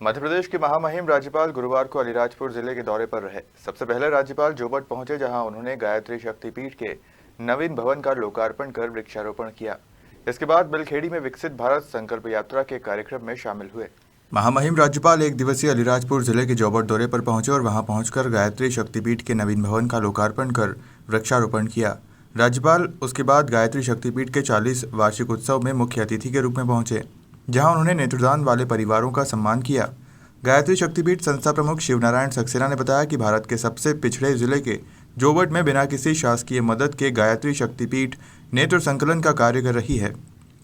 मध्य प्रदेश के महामहिम राज्यपाल गुरुवार को अलीराजपुर जिले के दौरे पर रहे। सबसे पहले राज्यपाल जोबट पहुंचे, जहां उन्होंने गायत्री शक्तिपीठ के नवीन भवन का लोकार्पण कर वृक्षारोपण किया। इसके बाद बिलखेड़ी में विकसित भारत संकल्प यात्रा के कार्यक्रम में शामिल हुए। महामहिम राज्यपाल एक दिवसीय अलीराजपुर जिले के जोबट दौरे पर पहुंचे और वहां पहुंचकर गायत्री शक्तिपीठ के नवीन भवन का लोकार्पण कर वृक्षारोपण किया। राज्यपाल उसके बाद गायत्री शक्तिपीठ के 40 वार्षिक उत्सव में मुख्य अतिथि के रूप में पहुंचे, जहां उन्होंने नेत्रदान वाले परिवारों का सम्मान किया। गायत्री शक्तिपीठ संस्था प्रमुख शिवनारायण सक्सेना ने बताया कि भारत के सबसे पिछड़े जिले के जोबट में बिना किसी शासकीय मदद के गायत्री शक्तिपीठ नेत्र संकलन का कार्य कर रही है।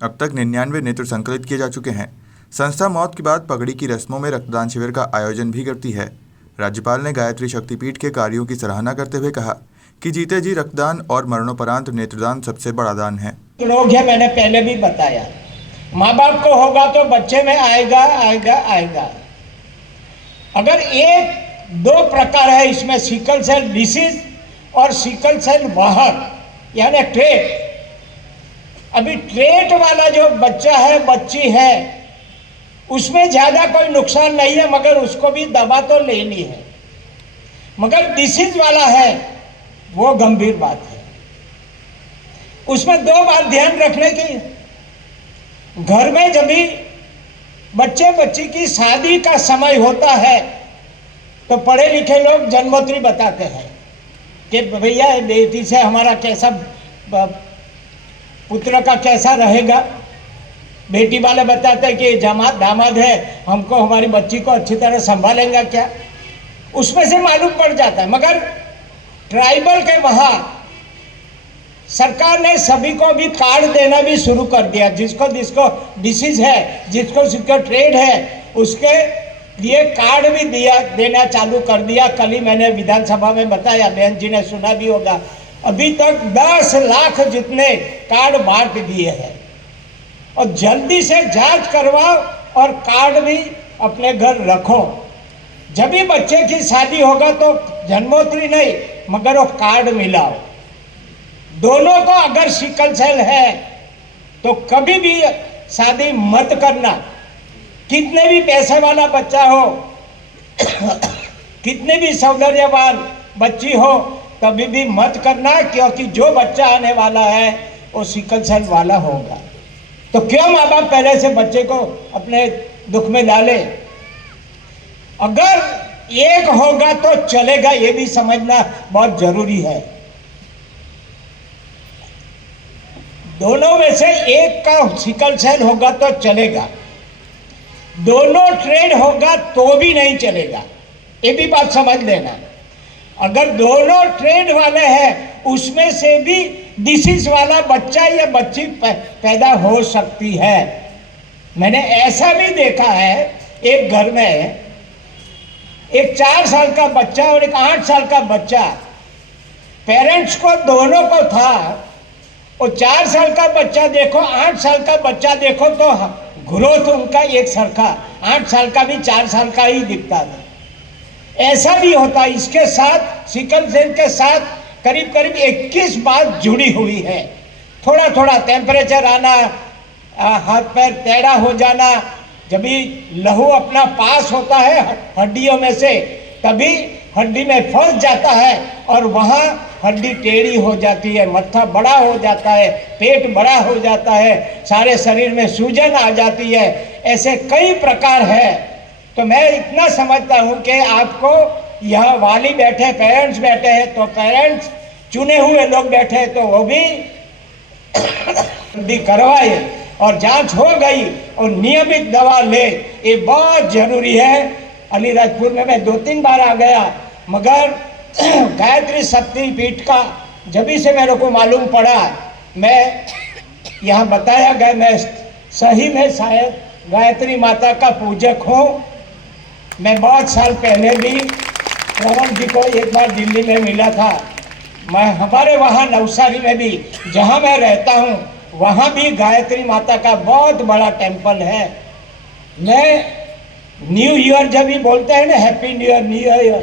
अब तक 99 नेत्र संकलित किए जा चुके हैं। संस्था मौत के बाद पगड़ी की रस्मों में रक्तदान शिविर का आयोजन भी करती है। राज्यपाल ने गायत्री शक्तिपीठ के कार्यों की सराहना करते हुए कहा कि जीते जी रक्तदान और मरणोपरांत नेत्रदान सबसे बड़ा दान है। लोग है, मैंने पहले भी बताया, माँ बाप को होगा तो बच्चे में आएगा आएगा आएगा। अगर एक दो प्रकार है इसमें, सिकल सेल डिसीज और सिकल सेल वाहक यानी ट्रेट। अभी ट्रेट वाला जो बच्चा है बच्ची है उसमें ज्यादा कोई नुकसान नहीं है, मगर उसको भी दवा तो लेनी है। मगर डिसीज वाला है वो गंभीर बात है। उसमें दो बात ध्यान रखने की, घर में जब भी बच्चे बच्ची की शादी का समय होता है तो पढ़े लिखे लोग जन्मोत्री बताते हैं कि भैया बेटी से हमारा कैसा पुत्र का कैसा रहेगा। बेटी वाले बताते हैं कि जमात दामाद है, हमको हमारी बच्ची को अच्छी तरह संभालेंगे क्या, उसमें से मालूम पड़ जाता है। मगर ट्राइबल के वहाँ सरकार ने सभी को भी कार्ड देना भी शुरू कर दिया। जिसको जिसको डिसीज है, जिसको जिसको ट्रेड है, उसके लिए कार्ड भी देना चालू कर दिया। कल ही मैंने विधानसभा में बताया, बहन जी ने सुना भी होगा। अभी तक 10 लाख जितने कार्ड बांट दिए हैं। और जल्दी से जांच करवाओ और कार्ड भी अपने घर रखो। जब भी बच्चे की शादी होगा तो जन्मोत्री नहीं मगर वो कार्ड मिलाओ। दोनों को अगर सिकल सेल है तो कभी भी शादी मत करना। कितने भी पैसे वाला बच्चा हो कितने भी सौंदर्यवान बच्ची हो, कभी भी मत करना, क्योंकि जो बच्चा आने वाला है वो सिकल सेल वाला होगा। तो क्यों माँ बाप पहले से बच्चे को अपने दुख में डाले। अगर एक होगा तो चलेगा, ये भी समझना बहुत जरूरी है। दोनों में से एक का सिकल सेल होगा तो चलेगा, दोनों ट्रेड होगा तो भी नहीं चलेगा, ये भी बात समझ लेना। अगर दोनों ट्रेड वाले हैं उसमें से भी डिसीज वाला बच्चा या बच्ची पैदा हो सकती है। मैंने ऐसा भी देखा है, एक घर में एक 4 साल का बच्चा और एक 8 साल का बच्चा, पेरेंट्स को दोनों को था। वो 4 साल का बच्चा देखो, 8 साल का बच्चा देखो तो ग्रोथ उनका एक सरखा, 8 साल का भी 4 साल का ही दिखता था। ऐसा भी होता। इसके साथ सिकल सेल के साथ करीब करीब 21 बात जुड़ी हुई है। थोड़ा थोड़ा टेम्परेचर आना, हाथ पैर टेढ़ा हो जाना, जब भी लहू अपना पास होता है हड्डियों में से तभी हड्डी में फंस जाता है और वहाँ हड्डी टेढ़ी हो जाती है, मत्था बड़ा हो जाता है, पेट बड़ा हो जाता है, सारे शरीर में सूजन आ जाती है। ऐसे कई प्रकार है। तो मैं इतना समझता हूँ कि आपको यहाँ वाली बैठे, पेरेंट्स बैठे हैं, तो पेरेंट्स चुने हुए लोग बैठे हैं तो वो भी करवाए और जांच हो गई और नियमित दवा ले, ये बहुत जरूरी है। अलीराजपुर में मैं 2-3 बार आ गया, मगर गायत्री शक्तिपीठ का जब से मेरे को मालूम पड़ा, मैं यहाँ बताया गया, मैं सही में शायद गायत्री माता का पूजक हूँ। मैं बहुत साल पहले भी श्रवण जी को एक बार दिल्ली में मिला था। मैं हमारे वहाँ नवसारी में भी जहाँ मैं रहता हूँ वहाँ भी गायत्री माता का बहुत बड़ा टेम्पल है। मैं न्यू ईयर जब भी बोलते हैं ना, हैप्पी न्यू ईयर,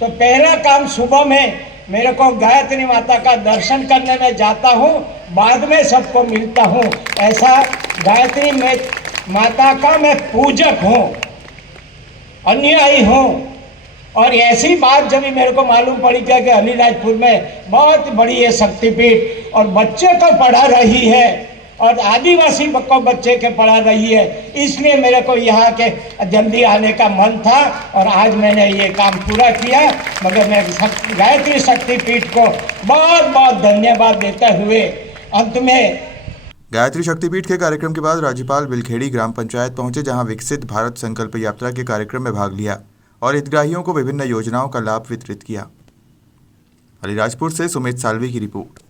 तो पहला काम सुबह में मेरे को गायत्री माता का दर्शन करने में जाता हूँ, बाद में सबको मिलता हूँ। ऐसा गायत्री में माता का मैं पूजक हूँ। अनुयायी हूँ। और ऐसी बात जब मेरे को मालूम पड़ी क्या कि अलीराजपुर में बहुत बड़ी ये शक्तिपीठ और बच्चे को पढ़ा रही है और आदिवासी को बच्चे के पढ़ा रही है, इसलिए मेरे को यहाँ के जल्दी आने का मन था और आज मैंने ये काम पूरा किया। मगर मैं गायत्री शक्तिपीठ को बहुत बहुत धन्यवाद देते हुए अंत में गायत्री शक्तिपीठ के कार्यक्रम के बाद राज्यपाल बिलखेड़ी ग्राम पंचायत पहुंचे, जहां विकसित भारत संकल्प यात्रा के कार्यक्रम में भाग लिया और हितग्राहियों को विभिन्न योजनाओं का लाभ वितरित किया। अलीराजपुर से सुमित सालवी की रिपोर्ट।